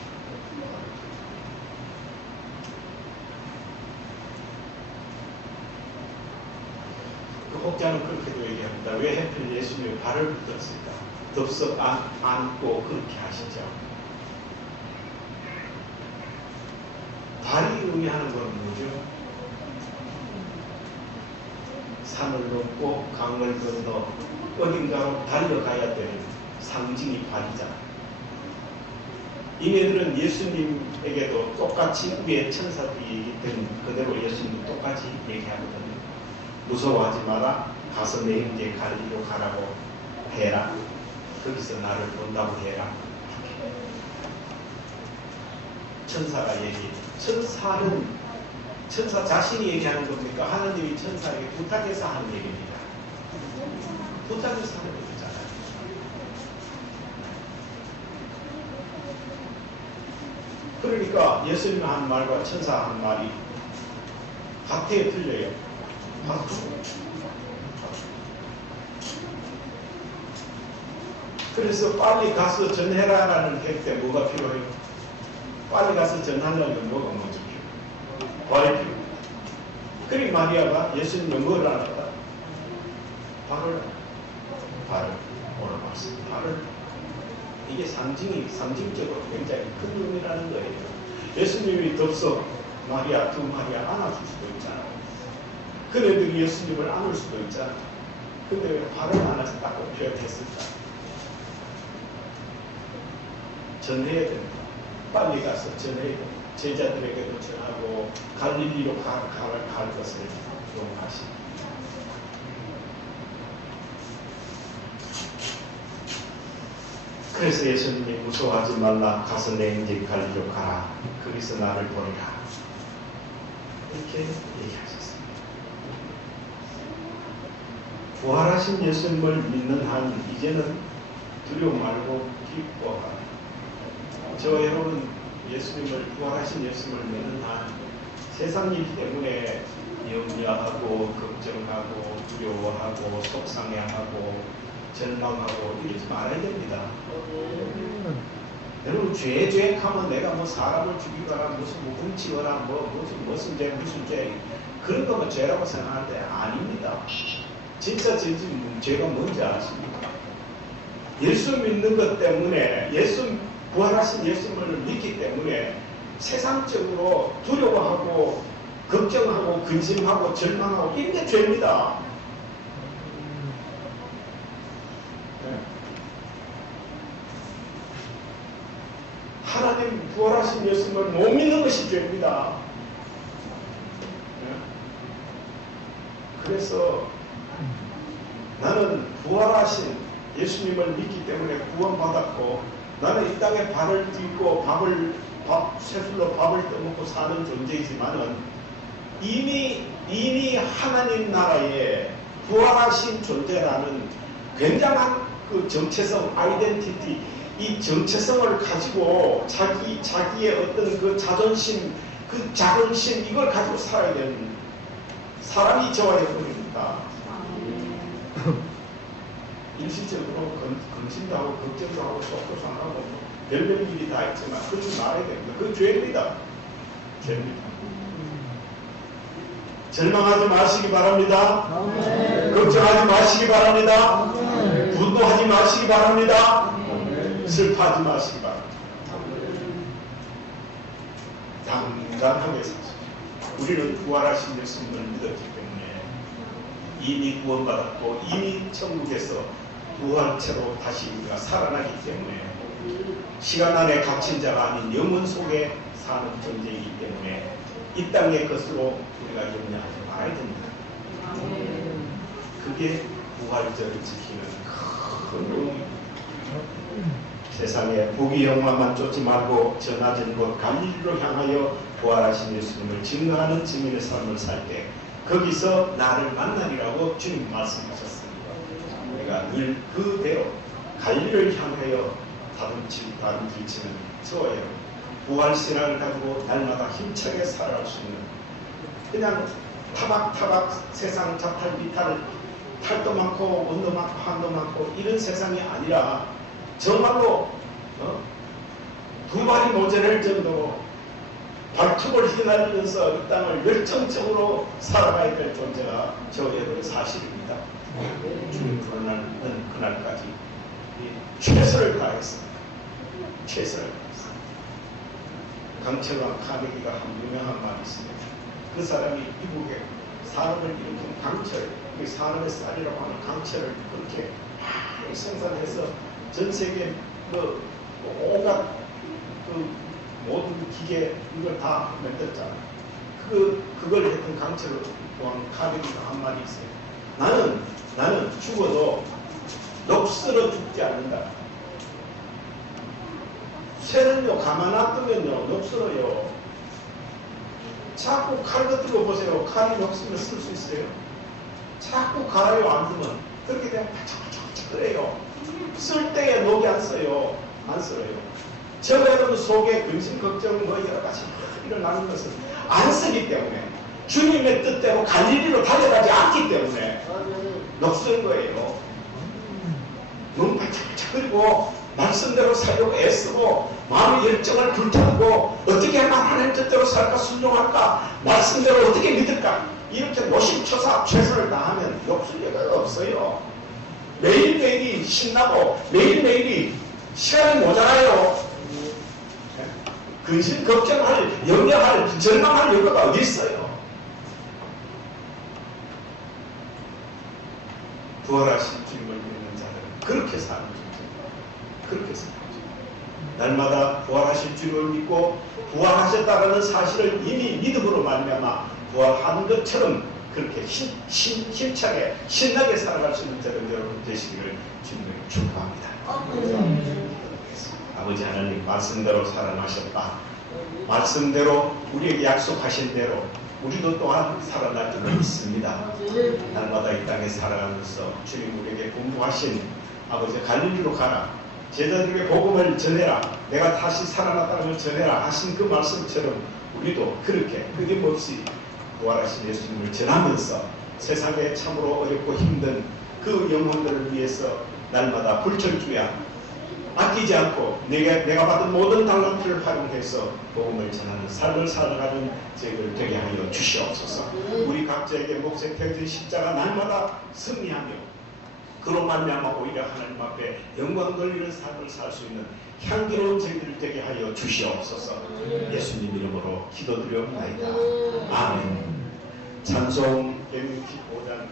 그 혹자는 그렇게도 얘기합니다. 왜 하필 예수님의 발을 붙들었을까? 덥석 안고 그렇게 하시죠. 발이 의미하는 건 뭐죠? 산을 넘고 강을 건너 어딘가로 달려가야 되는 상징이 발이잖아. 이네들은 예수님에게도 똑같이 위에 천사들이 얘기했던 그대로 예수님 똑같이 얘기하거든요. 무서워하지 마라. 가서 내 형제 갈리로 가라고 해라. 거기서 나를 본다고 해라. 천사가 얘기해. 천사 자신이 얘기하는 겁니까? 하나님이 천사에게 부탁해서 하는 얘기입니다. 부탁해서 하는 얘기잖아요. 그러니까 예수님 한 말과 천사 한 말이 같아요, 틀려요? 그래서 빨리 가서 전해라라는 할 때 뭐가 필요해요? 빨리 가서 전하려면 뭐가 먼저 필요해요? 발이 필요해요. 그리 마리아가 예수님의 뭘 알았다? 발을 발을 오르막습니다. 발을 이게 상징적으로 굉장히 큰 의미라는 거예요. 예수님이 덥석 마리아 두 마리아 안아줄 수도 있잖아요. 그네들이 예수님을 안을 수도 있잖아요. 근데 왜 발을 안아줬다고 표현했을까? 전해야 됩니다. 빨리 가서 전해야 됩니다. 제자들에게도 전하고 갈릴리로 갈 것을 용하십니다. 그래서 예수님이 무서워하지 말라. 가서 내 인직 갈릴리로 가라. 거기서 나를 보리라. 이렇게 얘기하셨습니다. 부활하신 예수님을 믿는 한 이제는 두려움 말고 기뻐하라. 저 여러분 예수님을 부활하신 예수님을 믿는 한 세상 일 때문에 염려하고 걱정하고 두려워하고 속상해하고 절망하고 이러지 말아야 됩니다. 여러분 죄 하면 내가 뭐 사람을 죽이거나 무슨 훔치거나 무슨 죄 그런 거면 죄라고 생각하는데 아닙니다. 진짜 죄가 뭔지 아십니까? 예수 믿는 것 때문에 부활하신 예수님을 믿기 때문에 세상적으로 두려워하고 걱정하고 근심하고 절망하고 이런 게 죄입니다. 네. 하나님 부활하신 예수님을 못 믿는 것이 죄입니다. 네. 그래서 나는 부활하신 예수님을 믿기 때문에 구원받았고 나는 이 땅에 발을 딛고 쇠술로 밥을 떠먹고 사는 존재이지만은 이미 하나님 나라에 부활하신 존재라는 굉장한 그 정체성, 아이덴티티, 이 정체성을 가지고 자기의 어떤 그 자존심, 그 자긍심 이걸 가지고 살아야 되는 사람이 저와 여러분입니다. 일시적으로 근심도 하고 걱정도 하고 속도 상하고 별별 일이 다 있지만 그러지 말아야 됩니다. 그건 죄입니다. 죄입니다. 절망하지 마시기 바랍니다. 걱정하지 마시기 바랍니다. 분노하지 마시기 바랍니다. 슬퍼하지 마시기 바랍니다. 당당하게 사십시오. 우리는 부활하신 예수님을 믿었기 때문에 이미 구원받았고 이미 천국에서 부활체로 다시 우리가 살아나기 때문에 시간 안에 갇힌 자가 아닌 영혼 속에 사는 존재이기 때문에 이 땅의 것으로 우리가 염려하지 말아야 됩니다. 그게 부활절을 지키는 큰 의미입니다. 세상에 부귀 영화만 쫓지 말고 전하진 곳 갈릴리로 향하여 부활하신 예수님을 증거하는 증인의 삶을 살 때 거기서 나를 만나리라고 주님 말씀하셨습니다. 우리가 늘 그대로 갈릴리를 향하여 다름질치는 저와 여러분 부활신앙을 가지고 날마다 힘차게 살아갈 수 있는 그냥 타박타박 세상 자탈비탈 탈도 많고 원도 많고 한도 많고 이런 세상이 아니라 정말로 두 발이 모자랄 정도로 발톱을 휘날리면서 이 땅을 열정적으로 살아가야 될 존재가 저 여러분의 사실입니다. 주님 부르는 그날까지 최선을 다했습니다. 최선을 다했습니다. 강철왕 카네기가 한 유명한 말이 있습니다. 그 사람이 미국에 산업을 일으킨 강철, 산업의 쌀이라고 하는 강철을 그렇게 많이 생산해서 전 세계 온갖 모든 기계 이걸 다 만들었잖아요. 그걸 했던 강철 왕 카네기가 한 말이 있어요. 나는 죽어도 녹슬어 죽지 않는다. 쇠는요 가만 놔두면요 녹슬어요. 자꾸 칼 곁들여 보세요. 칼이 녹슬면 쓸 수 있어요. 자꾸 갈아요 안 두면 그렇게 되면 바짝바짝 그래요. 쓸 때에 녹이 안 써요. 안 써요. 저 여러분 속에 근심 걱정 여러 가지 일어나는 것은 안 쓰기 때문에 주님의 뜻대로 갈릴리로 달려가지 않기 때문에 녹슬은 거예요. 너무 바짝바짝 그리고 말씀대로 살려고 애쓰고 마음의 열정을 불태우고 어떻게 하면 하나님 뜻대로 살까 순종할까 말씀대로 어떻게 믿을까 이렇게 노심초사 최선을 다하면 욕설 여가 없어요. 매일매일이 신나고 매일매일이 시간이 모자라요. 근심, 걱정할, 염려할, 절망할 여유가 어디 있어요? 부활하신 주님을 믿는 자들은 그렇게 사는 거죠. 그렇게 사는 거죠. 날마다 부활하신 주님을 믿고 부활하셨다는 사실을 이미 믿음으로 말미암아 부활한 것처럼 그렇게 힘차게 신나게 살아갈 수 있는 저런 여러분 되시기를 주님을 축복합니다. 아버지 하나님 말씀대로 살아나셨다. 말씀대로 우리에게 약속하신 대로 우리도 또한 살아날 줄을 믿습니다. 날마다 이 땅에 살아가면서 주님 우리에게 분부하신 아버지 갈릴리로 가라. 제자들에게 복음을 전해라. 내가 다시 살아났다는 걸 전해라 하신 그 말씀처럼 우리도 그렇게 끊임없이 부활하신 예수님을 전하면서 세상에 참으로 어렵고 힘든 그 영혼들을 위해서 날마다 불철주야 아끼지 않고 내가 받은 모든 달란트를 활용해서 복음을 전하는 삶을 살아가는 저희들 되게 하여 주시옵소서. 우리 각자에게 몫에 태워진 십자가 날마다 승리하며 그로 말미암아 오히려 하나님 앞에 영광 돌리는 삶을 살 수 있는 향기로운 저희들 되게 하여 주시옵소서. 예수님 이름으로 기도드려옵나이다. 아멘. 찬송 165장